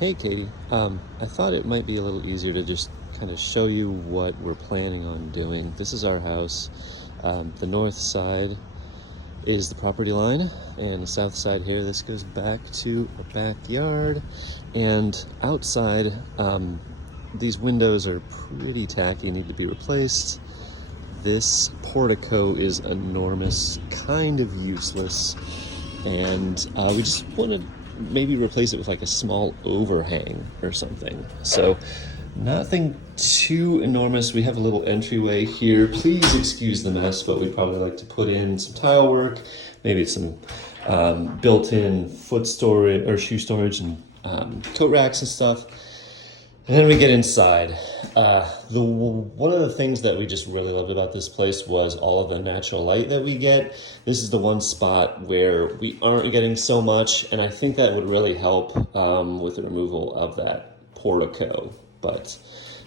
Hey Katie, I thought it might be a little easier to just kind of show you what we're planning on doing. This is our house. The north side is the property line, and the south side here, this goes back to a backyard. And outside, these windows are pretty tacky, need to be replaced. This portico is enormous, kind of useless, and we just want to maybe replace it with like a small overhang or something. So nothing too enormous. We have a little entryway here. Please excuse the mess, but we'd probably like to put in some tile work, maybe some built-in foot storage or shoe storage and coat racks and stuff. And then we get inside. One of the things that we just really loved about this place was all of the natural light that we get. This is the one spot where we aren't getting so much, and I think that would really help with the removal of that portico. But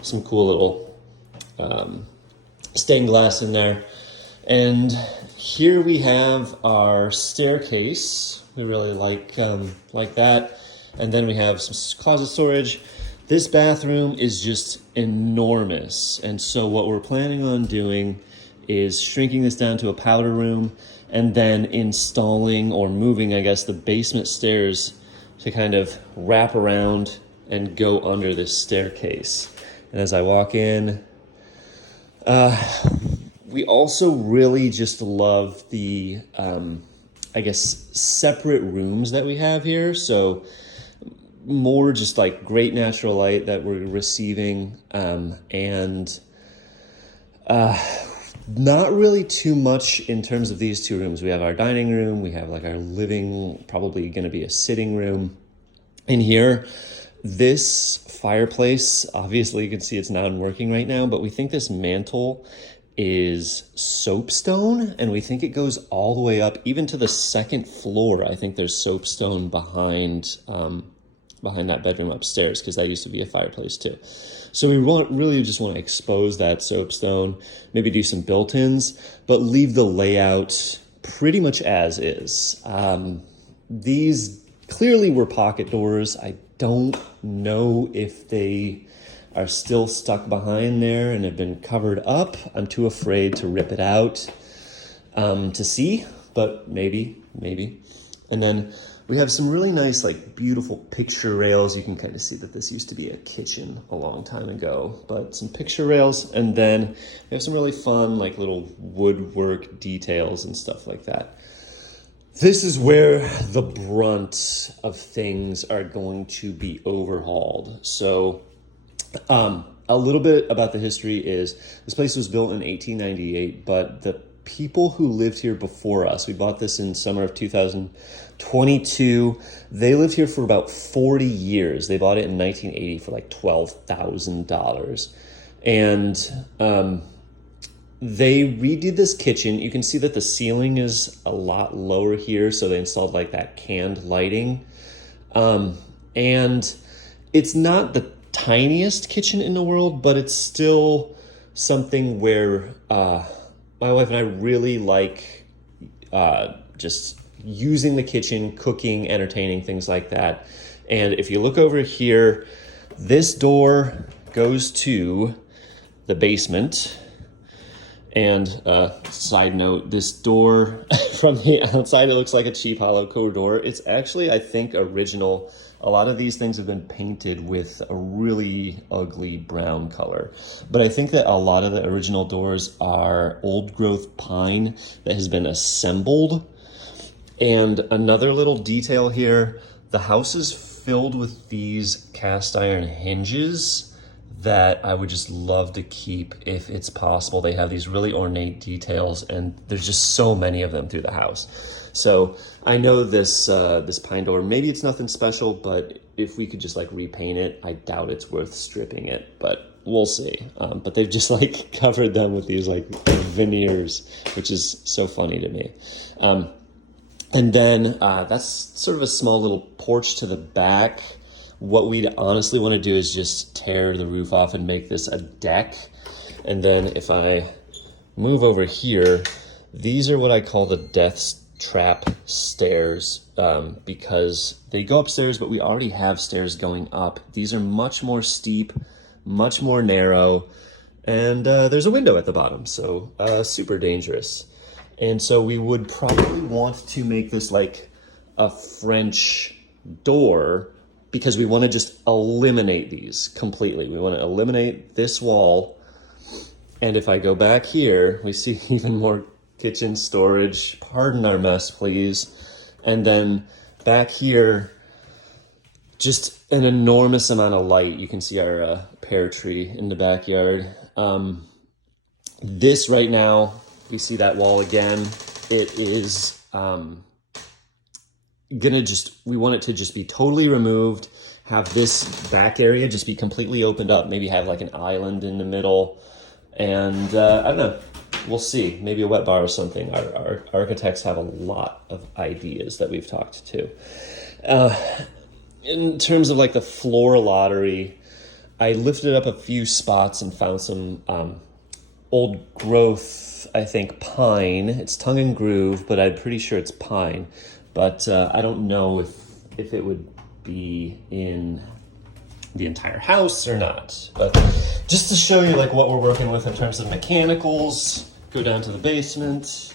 some cool little stained glass in there. And here we have our staircase. We really like that. And then we have some closet storage. This bathroom is just enormous, and so what we're planning on doing is shrinking this down to a powder room and then installing or moving, I guess, the basement stairs to kind of wrap around and go under this staircase. And as I walk in, we also really just love the, I guess, separate rooms that we have here. So more just like great natural light that we're receiving, and not really too much in terms of these two rooms. We have our dining room, we have like our living, probably going to be a sitting room in here. This fireplace, obviously you can see it's not working right now, but we think this mantle is soapstone, and we think it goes all the way up even to the second floor. I think there's soapstone behind that bedroom upstairs, because that used to be a fireplace too. So we really just want to expose that soapstone, maybe do some built-ins, but leave the layout pretty much as is. These clearly were pocket doors. I don't know if they are still stuck behind there and have been covered up. I'm too afraid to rip it out to see, but maybe. And then we have some really nice, like, beautiful picture rails. You can kind of see that this used to be a kitchen a long time ago, but some picture rails. And then we have some really fun, like, little woodwork details and stuff like that. This is where the brunt of things are going to be overhauled. So a little bit about the history is this place was built in 1898, but the people who lived here before us, we bought this in summer of 2022. They lived here for about 40 years. They bought it in 1980 for like $12,000. And they redid this kitchen. You can see that the ceiling is a lot lower here, so they installed like that canned lighting. And it's not the tiniest kitchen in the world, but it's still something where my wife and I really like just using the kitchen, cooking, entertaining, things like that. And if you look over here, this door goes to the basement. And side note, this door from the outside, it looks like a cheap hollow core door. It's actually, I think, original. A lot of these things have been painted with a really ugly brown color. But I think that a lot of the original doors are old growth pine that has been assembled. And another little detail here, the house is filled with these cast iron hinges that I would just love to keep if it's possible. They have these really ornate details, and there's just so many of them through the house. So I know this pine door, maybe it's nothing special, but if we could just like repaint it, I doubt it's worth stripping it, but we'll see. But they've just like covered them with these like veneers, which is so funny to me. And then that's sort of a small little porch to the back. What we'd honestly want to do is just tear the roof off and make this a deck. And then if I move over here, these are what I call the Death's trap stairs because they go upstairs, but we already have stairs going up. These are much more steep, much more narrow, and there's a window at the bottom, so super dangerous. And so we would probably want to make this like a French door because we want to just eliminate these completely. We want to eliminate this wall. And if I go back here, we see even more kitchen storage. Pardon our mess, please. And then back here, just an enormous amount of light. You can see our pear tree in the backyard. This right now, we see that wall again. It is we want it to just be totally removed, have this back area just be completely opened up, maybe have like an island in the middle. And I don't know, we'll see, maybe a wet bar or something. Our architects have a lot of ideas that we've talked to. In terms of like the floor lottery, I lifted up a few spots and found some old growth, I think pine. It's tongue and groove, but I'm pretty sure it's pine. But I don't know if it would be in the entire house or not. But just to show you like what we're working with in terms of mechanicals, go down to the basement.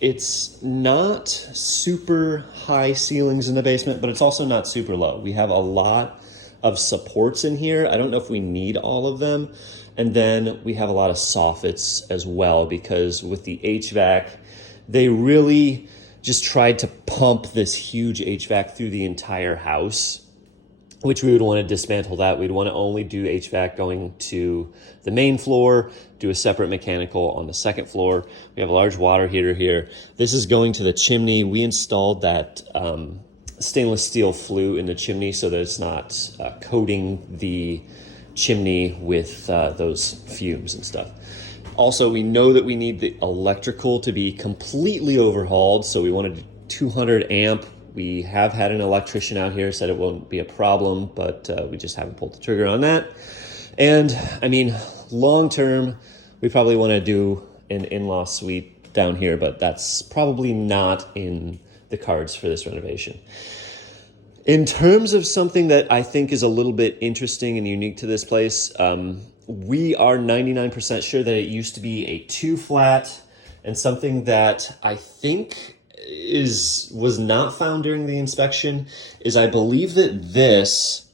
It's not super high ceilings in the basement, but it's also not super low. We have a lot of supports in here. I don't know if we need all of them. And then we have a lot of soffits as well, because with the HVAC, they really just tried to pump this huge HVAC through the entire house, which we would want to dismantle that. We'd want to only do HVAC going to the main floor, do a separate mechanical on the second floor. We have a large water heater here. This is going to the chimney. We installed that stainless steel flue in the chimney so that it's not coating the chimney with those fumes and stuff. Also, we know that we need the electrical to be completely overhauled, so we wanted 200 amp. We have had an electrician out here, said it won't be a problem, but we just haven't pulled the trigger on that. And I mean, long term, we probably want to do an in-law suite down here, but that's probably not in the cards for this renovation. In terms of something that I think is a little bit interesting and unique to this place, we are 99% sure that it used to be a 2-flat, and something that I think was not found during the inspection is I believe that this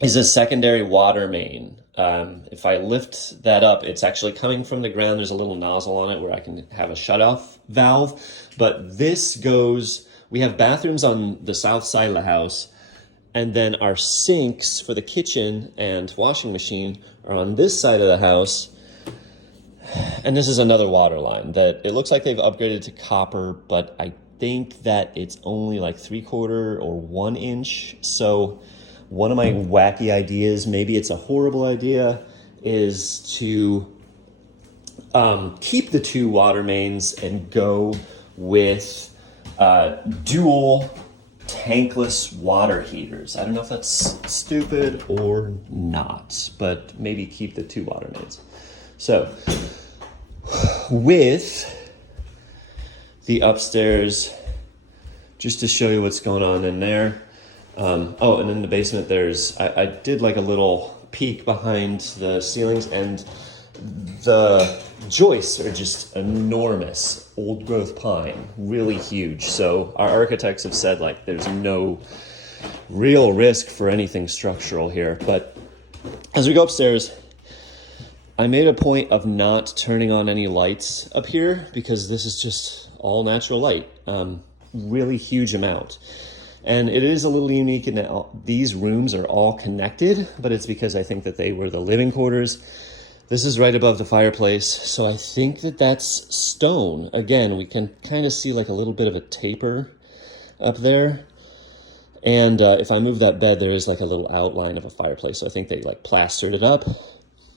is a secondary water main. If I lift that up, it's actually coming from the ground. There's a little nozzle on it where I can have a shutoff valve, but this goes, we have bathrooms on the south side of the house, and then our sinks for the kitchen and washing machine are on this side of the house. And this is another water line that it looks like they've upgraded to copper, but I think that it's only like 3/4 or 1 inch. So one of my wacky ideas, maybe it's a horrible idea, is to keep the 2 water mains and go with dual tankless water heaters. I don't know if that's stupid or not, but maybe keep the 2 water mains. So with the upstairs, just to show you what's going on in there. Oh, and in the basement, I did like a little peek behind the ceilings, and the joists are just enormous. Old growth pine, really huge. So our architects have said like there's no real risk for anything structural here. But as we go upstairs, I made a point of not turning on any lights up here because this is just all natural light, really huge amount. And it is a little unique in that these rooms are all connected, but it's because I think that they were the living quarters. This is right above the fireplace, so I think that that's stone. Again, we can kind of see like a little bit of a taper up there. And if I move that bed, there is like a little outline of a fireplace, so I think they like plastered it up.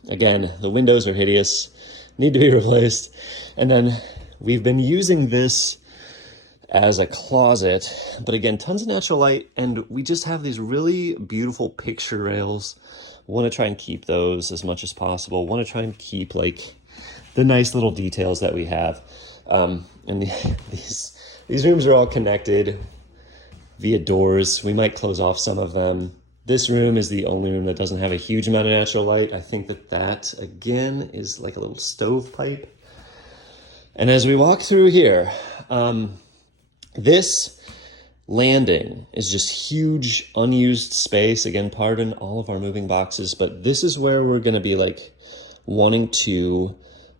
Again, the windows are hideous, need to be replaced. And then we've been using this as a closet, but again, tons of natural light, and we just have these really beautiful picture rails. Want to try and keep those as much as possible. Want to try and keep like the nice little details that we have. And these rooms are all connected via doors. We might close off some of them. This room is the only room that doesn't have a huge amount of natural light. I think that again is like a little stovepipe. And as we walk through here, this landing is just huge unused space. Again, pardon all of our moving boxes, but this is where we're going to be like wanting to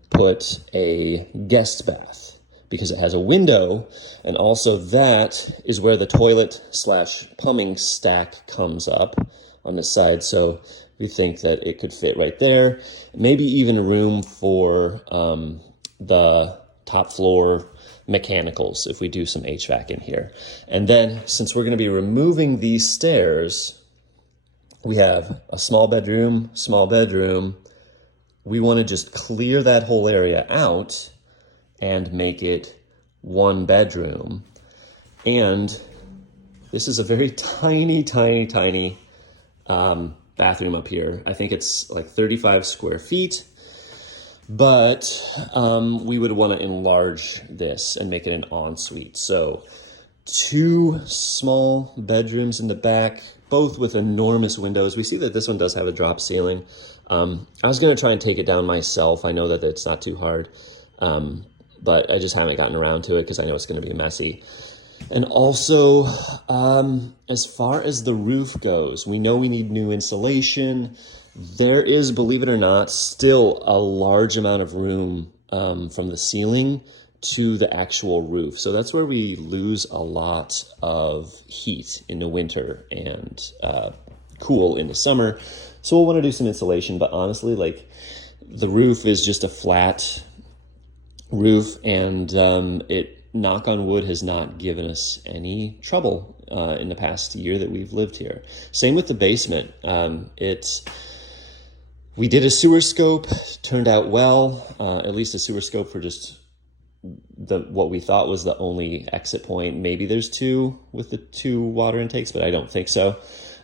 put a guest bath because it has a window, and also that is where the toilet / plumbing stack comes up on the side. So we think that it could fit right there. Maybe even room for the top floor mechanicals if we do some HVAC in here. And then since we're going to be removing these stairs, we have a small bedroom. We want to just clear that whole area out and make it one bedroom. And this is a very tiny bathroom up here. I think it's like 35 square feet, but we would want to enlarge this and make it an ensuite. So 2 small bedrooms in the back, both with enormous windows. We see that this one does have a drop ceiling. I was going to try and take it down myself. I know that it's not too hard, but I just haven't gotten around to it because I know it's going to be messy. And also, as far as the roof goes, we know we need new insulation. There is, believe it or not, still a large amount of room from the ceiling to the actual roof. So that's where we lose a lot of heat in the winter and cool in the summer. So we'll want to do some insulation, but honestly, like the roof is just a flat roof, and it, knock on wood, has not given us any trouble in the past year that we've lived here. Same with the basement. We did a sewer scope, turned out well, at least a sewer scope for just what we thought was the only exit point. Maybe there's 2 with the 2 water intakes, but I don't think so.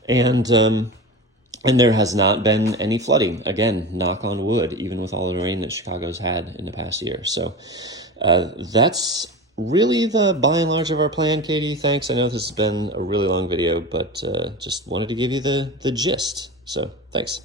And there has not been any flooding. Again, knock on wood, even with all the rain that Chicago's had in the past year. So that's really the by and large of our plan, Katie. Thanks. I know this has been a really long video, but just wanted to give you the gist. So thanks.